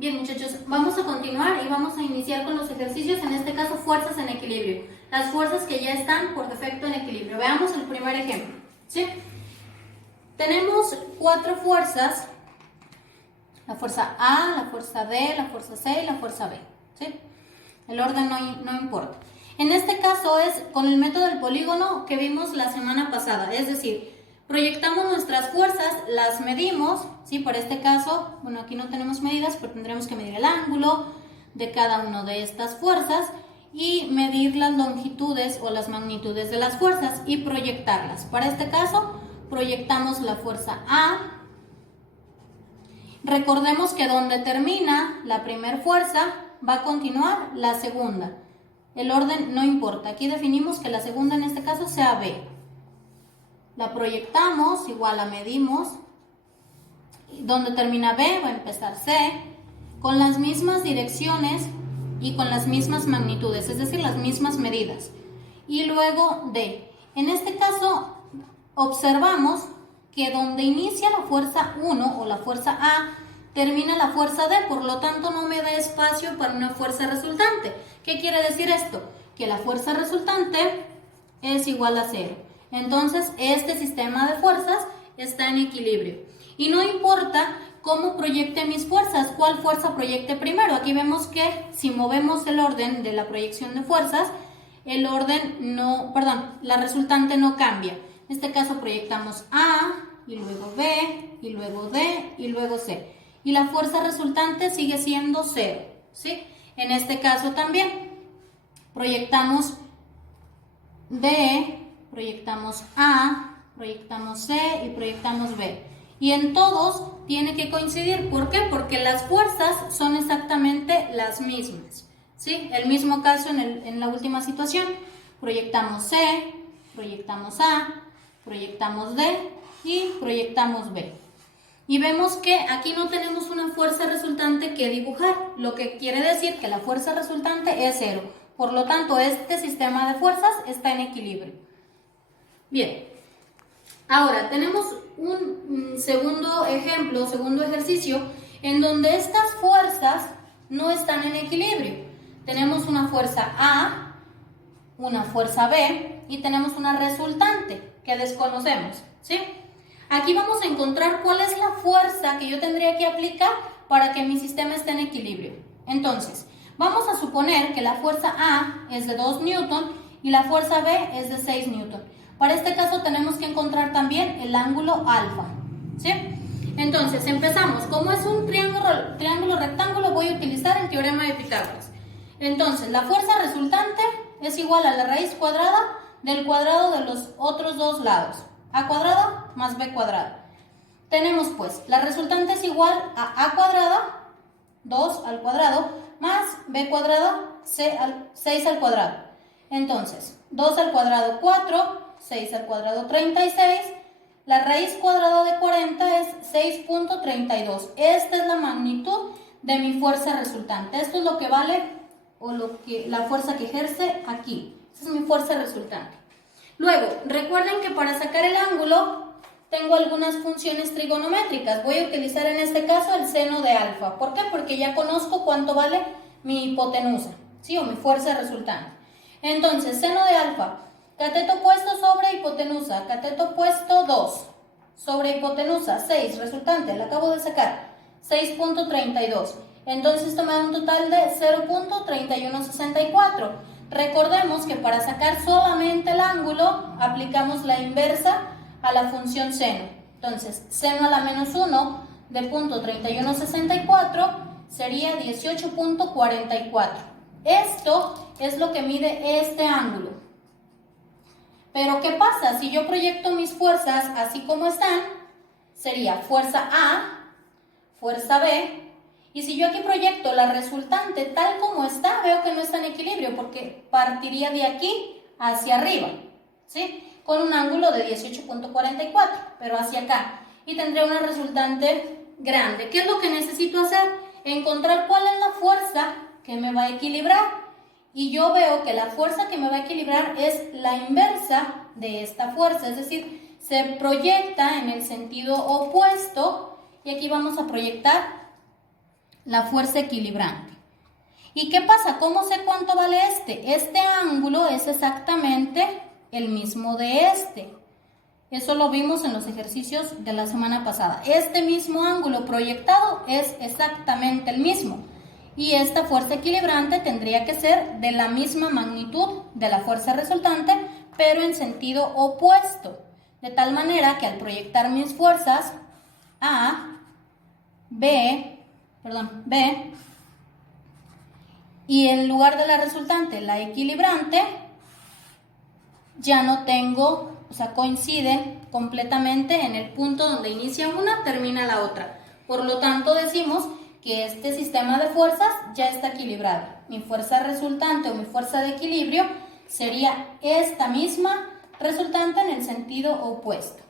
Bien, muchachos, vamos a continuar y vamos a iniciar con los ejercicios, en este caso fuerzas en equilibrio. Las fuerzas que ya están por defecto en equilibrio. Veamos el primer ejemplo, ¿sí? Tenemos 4 fuerzas, la fuerza A, la fuerza D, la fuerza C y la fuerza B, ¿sí? El orden no importa. En este caso es con el método del polígono que vimos la semana pasada, es decir, proyectamos nuestras fuerzas, las medimos, ¿sí? Por este caso, bueno, aquí no tenemos medidas, pero tendremos que medir el ángulo de cada una de estas fuerzas y medir las longitudes o las magnitudes de las fuerzas y proyectarlas. Para este caso, proyectamos la fuerza A. Recordemos que donde termina la primera fuerza va a continuar la segunda. El orden no importa. Aquí definimos que la segunda en este caso sea B. La proyectamos, igual la medimos. Donde termina B va a empezar C, con las mismas direcciones y con las mismas magnitudes, es decir, las mismas medidas. Y luego D. En este caso, observamos que donde inicia la fuerza 1 o la fuerza A, termina la fuerza D, por lo tanto no me da espacio para una fuerza resultante. ¿Qué quiere decir esto? Que la fuerza resultante es igual a 0. Entonces, este sistema de fuerzas está en equilibrio. Y no importa cómo proyecte mis fuerzas, cuál fuerza proyecte primero. Aquí vemos que si movemos el orden de la proyección de fuerzas, la resultante no cambia. En este caso proyectamos A, y luego B, y luego D, y luego C. Y la fuerza resultante sigue siendo 0, ¿sí? En este caso también proyectamos D, proyectamos A, proyectamos C y proyectamos B. Y en todos tiene que coincidir. ¿Por qué? Porque las fuerzas son exactamente las mismas, ¿sí? El mismo caso en la última situación. Proyectamos C, proyectamos A, proyectamos D y proyectamos B. Y vemos que aquí no tenemos una fuerza resultante que dibujar, lo que quiere decir que la fuerza resultante es 0. Por lo tanto, este sistema de fuerzas está en equilibrio. Bien, ahora tenemos un segundo ejemplo, segundo ejercicio, en donde estas fuerzas no están en equilibrio. Tenemos una fuerza A, una fuerza B y tenemos una resultante que desconocemos, ¿sí? Aquí vamos a encontrar cuál es la fuerza que yo tendría que aplicar para que mi sistema esté en equilibrio. Entonces, vamos a suponer que la fuerza A es de 2 newton y la fuerza B es de 6 newton. Para este caso tenemos que encontrar también el ángulo alfa, ¿sí? Entonces, empezamos. Como es un triángulo rectángulo, voy a utilizar el teorema de Pitágoras. Entonces, la fuerza resultante es igual a la raíz cuadrada del cuadrado de los otros dos lados. A cuadrada más B cuadrada. Tenemos pues, la resultante es igual a A cuadrada, 2 al cuadrado, más B cuadrada, 6 al cuadrado. Entonces, 2 al cuadrado 4, 6 al cuadrado 36. La raíz cuadrada de 40 es 6.32. Esta es la magnitud de mi fuerza resultante. Esto es lo que vale, o la fuerza que ejerce aquí. Esta es mi fuerza resultante. Luego, recuerden que para sacar el ángulo tengo algunas funciones trigonométricas. Voy a utilizar en este caso el seno de alfa. ¿Por qué? Porque ya conozco cuánto vale mi hipotenusa, ¿sí? O mi fuerza resultante. Entonces, seno de alfa, cateto opuesto sobre hipotenusa, cateto opuesto 2, sobre hipotenusa 6, resultante, la acabo de sacar, 6.32. Entonces, esto me da un total de 0.3164. Recordemos que para sacar solamente el ángulo, aplicamos la inversa a la función seno. Entonces, seno a la menos 1 de 0.3164 sería 18.44. Esto es lo que mide este ángulo. Pero, ¿qué pasa? Si yo proyecto mis fuerzas así como están, sería fuerza A, fuerza B. Y si yo aquí proyecto la resultante tal como está, veo que no está en equilibrio porque partiría de aquí hacia arriba, ¿sí? Con un ángulo de 18.44, pero hacia acá. Y tendría una resultante grande. ¿Qué es lo que necesito hacer? Encontrar cuál es la fuerza que me va a equilibrar. Y yo veo que la fuerza que me va a equilibrar es la inversa de esta fuerza, es decir, se proyecta en el sentido opuesto y aquí vamos a proyectar la fuerza equilibrante. ¿Y qué pasa? ¿Cómo sé cuánto vale este? Este ángulo es exactamente el mismo de este. Eso lo vimos en los ejercicios de la semana pasada. Este mismo ángulo proyectado es exactamente el mismo. Y esta fuerza equilibrante tendría que ser de la misma magnitud de la fuerza resultante, pero en sentido opuesto. De tal manera que al proyectar mis fuerzas A, B, y en lugar de la resultante, la equilibrante, ya no tengo, o sea, coincide completamente en el punto donde inicia una, termina la otra. Por lo tanto, decimos que este sistema de fuerzas ya está equilibrado. Mi fuerza resultante o mi fuerza de equilibrio sería esta misma resultante en el sentido opuesto.